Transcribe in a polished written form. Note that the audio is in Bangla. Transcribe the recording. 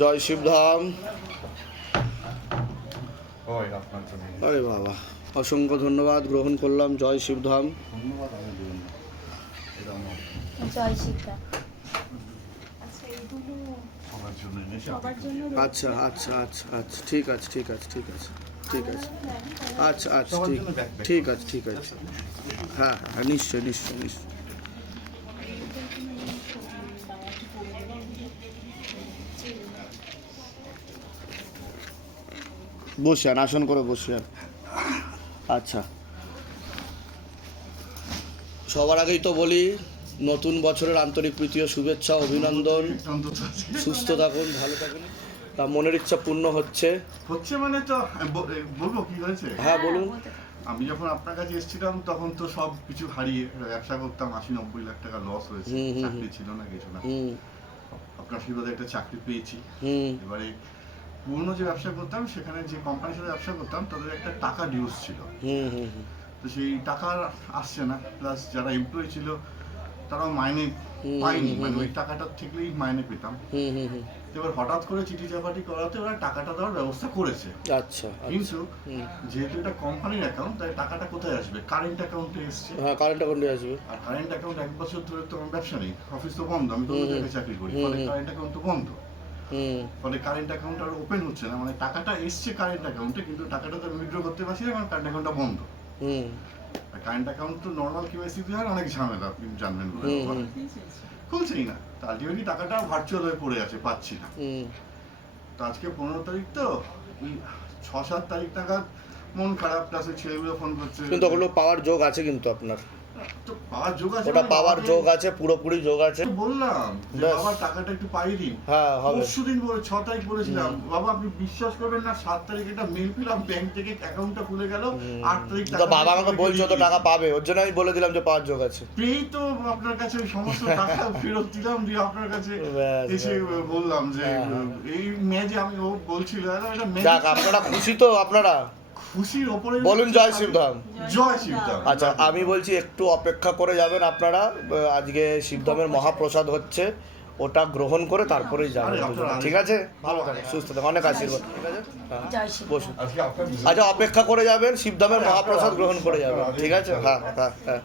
জয় শিবধাম। আরে বাবা, অসংখ্য ধন্যবাদ, গ্রহণ করলাম। জয় শিবধাম। জয় শিবধাম। আচ্ছা আচ্ছা আচ্ছা আচ্ছা, ঠিক আছে ঠিক আছে ঠিক আছে ঠিক আছে, আচ্ছা আচ্ছা ঠিক আছে ঠিক আছে। হ্যাঁ হ্যাঁ, নিশ্চয়ই নিশ্চয়ই নিশ্চয়ই। বসেন, আসন করে বসেন। আচ্ছা, সবার আগেই তো বলি, নতুন বছরের আন্তরিক প্রীতি ও শুভেচ্ছা, অভিনন্দন। সুস্থ থাকুন, ভালো থাকুন। তা মনের ইচ্ছা পূর্ণ হচ্ছে মানে তো বলবো কি হয়েছে। হ্যাঁ বলুন। আমি যখন আপনার কাছে এসেছিলাম তখন তো সব কিছু হারিয়ে ব্যবসা করতাম, 80-90 লাখ টাকা লস হয়েছে, চাকরি ছিল না, কিছু না। আপনার আশীর্বাদে একটা চাকরি পেয়েছি। এবারে পুরনো যে ব্যবসা করতাম, সেখানে যে কোম্পানির সাথে ব্যবসা করতাম, তাদের একটা টাকা ডিউস ছিল। তো সেই টাকা আসছে না, প্লাস যারা এমপ্লয়ি ছিল তারাও মাইনে পায়নি, মানে ওই টাকাটা থেকেই মাইনে পেতাম। এবার হঠাৎ করে চিঠি চাপাটি করাতে ওরা টাকাটা দেওয়ার ব্যবস্থা করেছে। আচ্ছা, কিন্তু যেহেতু এটা কোম্পানির অ্যাকাউন্ট, তাই টাকাটা কোথায় আসবে? কারেন্ট অ্যাকাউন্টে এসছে। হ্যাঁ, কারেন্ট অ্যাকাউন্টে আসবে। আর কারেন্ট অ্যাকাউন্ট 1 বছর ধরে তো আমার ব্যবসা নেই, অফিস তো বন্ধ, আমি তো অন্য জায়গায় চাকরি করি, ফলে কারেন্ট অ্যাকাউন্ট তো বন্ধ। ফলে কারেন্ট অ্যাকাউন্ট আর ওপেন হচ্ছে না, মানে টাকাটা এসছে কারেন্ট অ্যাকাউন্টে, কিন্তু টাকাটা তো উইথড্র করতে পারছি না, কারণ কারেন্ট অ্যাকাউন্টটা বন্ধ। আর কারেন্ট অ্যাকাউন্ট তো নর্মাল কেওয়াইসি দিয়ে হয়, অনেক ঝামেলা, আপনি জানবেন বলে খুলছেই না। তো আলটিমেটলি টাকাটা ভার্চুয়াল হয়ে পড়ে আছে, পাচ্ছি না। তো আজকে 15 তারিখ, তো 6-7 তারিখ নাগাদ মন খারাপ, প্লাস ছেলেগুলো ফোন করছে। কিন্তু ওগুলো পাওয়ার যোগ আছে, কিন্তু আপনার তো পাওয়ার যোগ আছে, ওটা পাওয়ার যোগ আছে, পুরোপুরি যোগ আছে। বললাম যে বাবা টাকাটা একটু পাই দিন। হ্যাঁ হবে। পরশুদিন বলে 6 তারিখ বলেছিলাম, বাবা আপনি বিশ্বাস করবেন না, 7 তারিখ একটা মেল পেলাম ব্যাংক থেকে, অ্যাকাউন্টটা খুলে গেল। 8 তারিখ তো বাবা আমাকে বলছে তো টাকা পাবে, ওর জন্য আমি বলে দিলাম যে পাওয়ার যোগ আছে। পেই তো আপনার কাছে ওই সমস্ত টাকা ফেরত দিলাম, দিয়ে আপনার কাছে এসে বললাম যে এই ম্যাচে আমি, ও বলছিল এটা ম্যাচ। যাক, আপনারা খুশি তো? আপনারা খুশির ওপরে বলুন জয় শিবধাম। জয় শিবধাম। আচ্ছা, আমি বলছি একটু অপেক্ষা করে যাবেন আপনারা। আজকে শিবধামের মহাপ্রসাদ হচ্ছে, ওটা গ্রহণ করে তারপরেই যাবেন, ঠিক আছে? ভালো থাকুন, সুস্থ থাকুন, অনেক আশীর্বাদ, ঠিক আছে? বসুন। আচ্ছা, অপেক্ষা করে যাবেন, শিবধামের মহাপ্রসাদ গ্রহণ করে যাবেন, ঠিক আছে? হ্যাঁ হ্যাঁ হ্যাঁ।